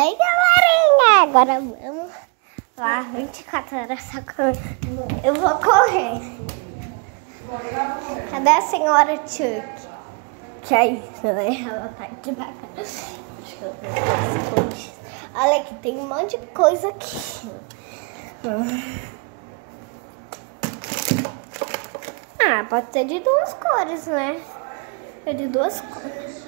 Oi, galerinha! Agora vamos lá, 24 horas, só que eu vou correr. Cadê a senhora Chuck? Que é isso, né? Ela tá aqui pra cá. Deixa eu ver as cores. Olha aqui, tem um monte de coisa aqui. Ah, pode ser de duas cores, né? É de duas cores.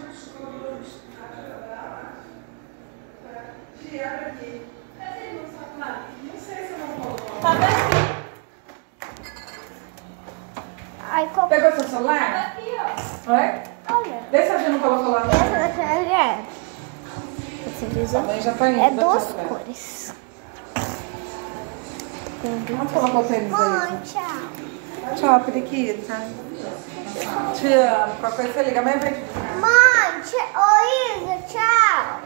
Pegou seu celular? Aqui, ó. Oi? Olha. Vê se a gente não colocou lá. Essa daqui é. Esse visor Já tá indo, é duas cores. Vamos colocar o tênis aí. Mãe, tchau. Tchau, periquita. Te amo. Qualquer coisa você liga. Amanhã vem. Mãe, ô Isa, tchau.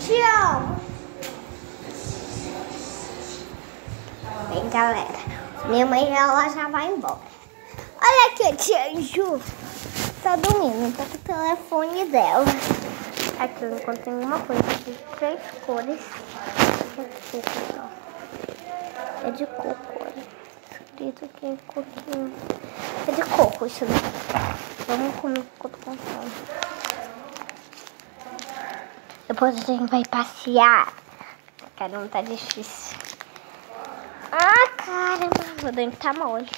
Te amo. Bem, galera. Minha mãe ela já vai embora. Olha aqui, a tia Ju. Tá dormindo, tá com o telefone dela. Aqui eu encontrei uma coisa de 3 cores. É de coco, olha. Escrito aqui, coquinho. É de coco isso daqui. Vamos comer coco com fome. Depois a gente vai passear. Caramba, tá difícil. Ah, caramba, meu dente tá mole.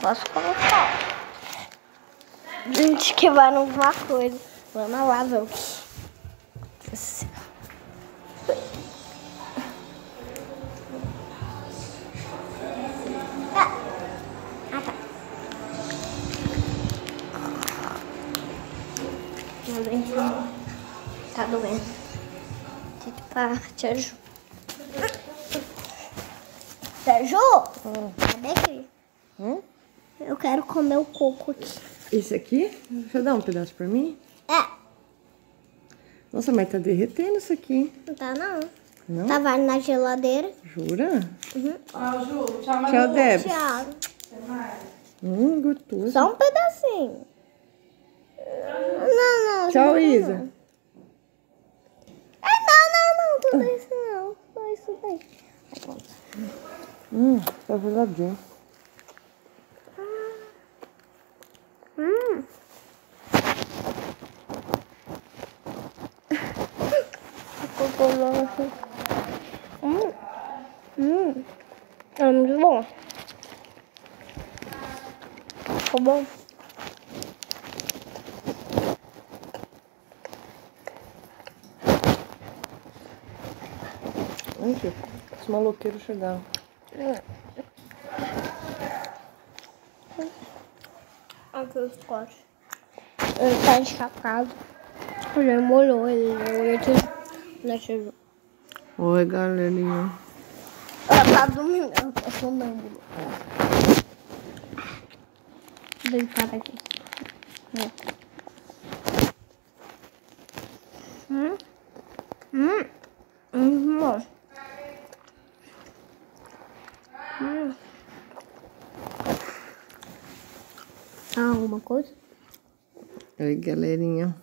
Posso colocar. Gente, que vai alguma coisa. Vamos lá ver o que. Ah, tá. Meu dente tá doendo. Tia Ju. Tia Ju? Cadê aqui? Eu quero comer o coco aqui. Esse aqui? Você dá um pedaço pra mim? É. Nossa, mas tá derretendo isso aqui. Não tá, não. Não? Tava na geladeira. Jura? Uhum. Ju, tchau, Debs. Tchau. Gostoso. Só um pedacinho. Não. Tchau, Isa. Não. Tudo isso não. Só isso daí. Tá geladinho. Ficou bom assim. É muito bom. Ficou bom. Gente, os maloqueiros chegaram. Aqui os cortes. Ele tá encharcado. Já molhou ele. Oi, galerinha. Ela tá dormindo. Ela tá sonâmbula. Deitada aqui. Alguma coisa? Oi, galerinha.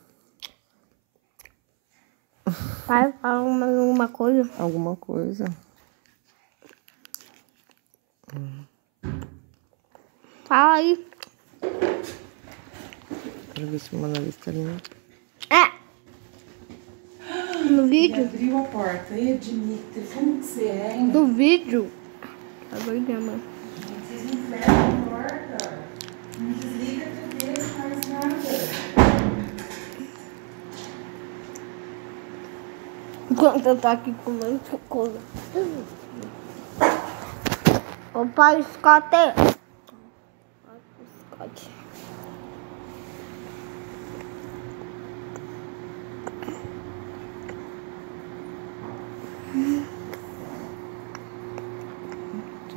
Vai, fala alguma coisa. Alguma coisa? Fala aí. Quero ver se o nariz tá limpo. No vídeo? Abriu a porta. E Dimitri, como que você é, hein? No vídeo. Tá doida, mãe. Vocês não fecham a porta. Não desliga a TV, não faz nada. Enquanto eu tô aqui comendo coisa. Opa, Scott.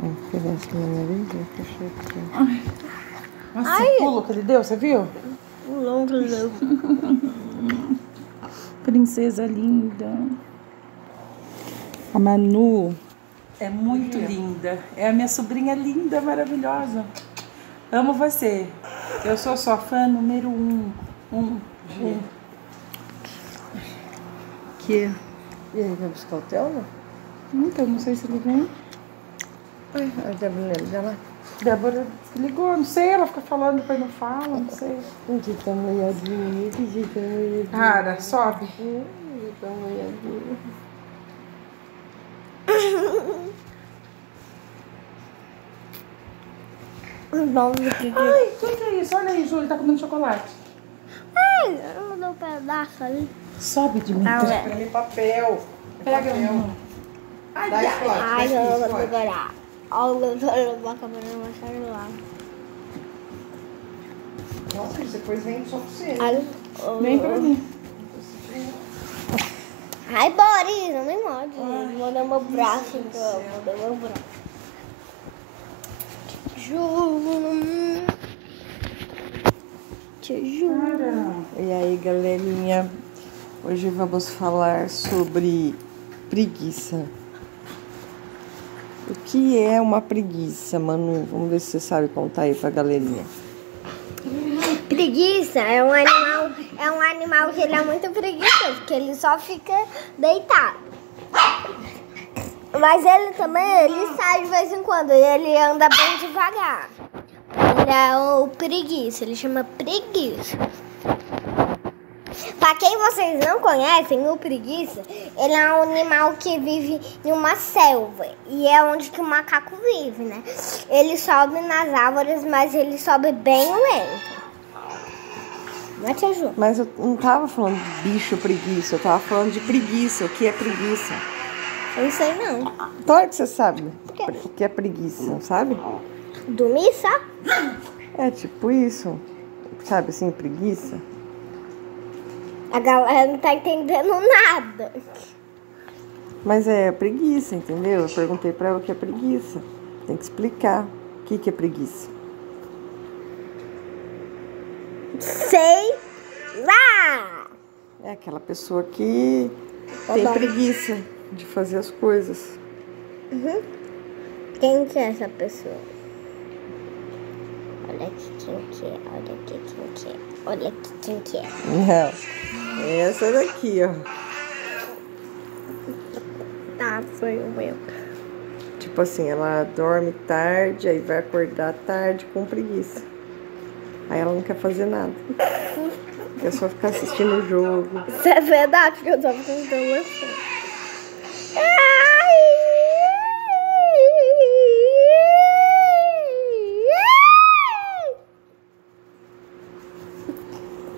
Um pedaço do meu nariz, eu fechei aqui. Nossa, esse pulo que ele deu, você viu? O longo deu. Princesa linda. A Manu é muito linda. É a minha sobrinha linda, maravilhosa. Amo você. Eu sou sua fã número 1. que é? E aí, vai buscar o Theo? Então, não sei se ele vem. Ai, a Débora liga lá. Débora ligou, não sei, ela fica falando, depois não fala, não sei. Onde tá molhadinho? Que jeito tá molhadinho? Cara, sobe. Tá molhadinho. Ai, o que é isso? Olha aí, Júlio, tá comendo chocolate. Ai, eu não dou um pedaço ali. Sobe, Dimitri. Pra mim, papel. Pega um. Ai, Dá ai. esporte. Ai, eu vou segurar. Olha, eu vou levar a câmera no meu celular. Nossa, depois vem só pra você. Ai, Vem pra mim. ai, Boris, não me morde. Vou dar meu braço, então. Vou dar meu braço. Te juro. Cara. E aí, galerinha, hoje vamos falar sobre preguiça. O que é uma preguiça, Manu? Vamos ver se você sabe contar aí pra galerinha. Preguiça é um animal que ele é muito preguiçoso, que ele só fica deitado. Mas ele também, ele sai de vez em quando, e ele anda bem devagar. Ele é o preguiça, ele chama preguiça. Pra quem vocês não conhecem, o preguiça, ele é um animal que vive em uma selva. E é onde que o macaco vive, né? Ele sobe nas árvores, mas ele sobe bem lento. Não te ajuda. Mas eu não tava falando de bicho preguiça, eu tava falando de preguiça. O que é preguiça? Eu não sei não. Claro que você sabe quê? o que é preguiça, não sabe? Dormir só? É tipo isso, sabe assim, preguiça? A galera não tá entendendo nada. Mas é preguiça, entendeu? Eu perguntei pra ela o que é preguiça. Tem que explicar o que é preguiça. Sei lá. É aquela pessoa que tem bom. preguiça de fazer as coisas. Quem que é essa pessoa? Olha aqui quem que é, olha aqui quem que é, olha aqui quem que é. Não, é essa daqui, ó. Ah, foi o meu. Tipo assim, ela dorme tarde, aí vai acordar tarde com preguiça. Aí ela não quer fazer nada. Quer só ficar assistindo o jogo. Isso é verdade que eu tava com o telefone.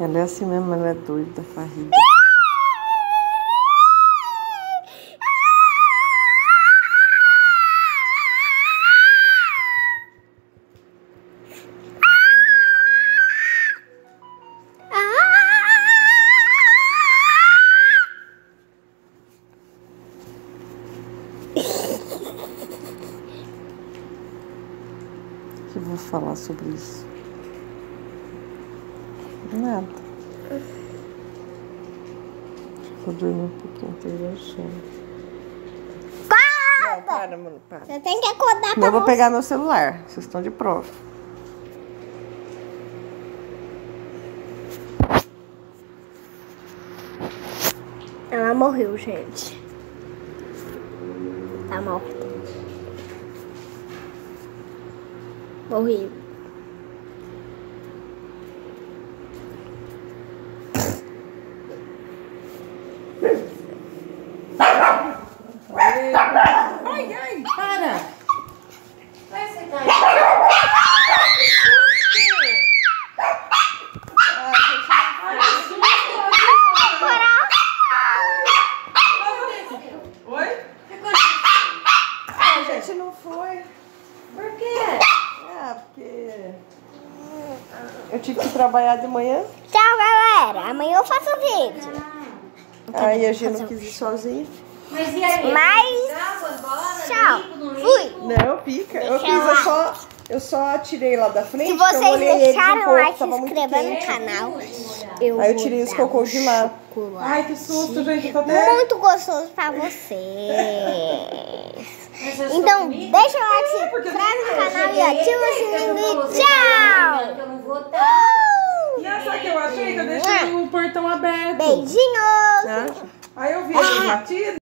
Ela é assim mesmo, ela é doida, farrida. O que eu vou falar sobre isso? Nada. Vou dormir um pouquinho, ter sono. Não, para, mano, para. Você tem que acordar pra Eu vou você. pegar meu celular, vocês estão de prova. Ela morreu, gente. Tá morta. Morri. Ai, ai, para. Oi? A gente não foi. Por quê? Ah, porque eu tive que trabalhar de manhã. Tchau, galera. Amanhã eu faço vídeo. Aí a gente não quis ir sozinha. Mas e aí? Mas, Água agora, tchau. limpo, não Fui. limpo? Não, pica. Eu quis, eu só tirei lá da frente. Se porque eu vocês molhei eles deixaram pouco, like e se tava muito inscrever no quente. canal, eu Aí eu vou tirei os dar cocô de lá. chocolate Ai, que susto, gente. Eu tô até... muito gostoso pra vocês. Mas eu Então, sou comigo? deixa o like, se inscreve no canal e ativa o sininho e tchau! Eu não vou estar. E a Mas sabe o que eu achei? Que eu deixei o portão aberto. Beijinhos! Você acha? Aí eu vi eles latindo.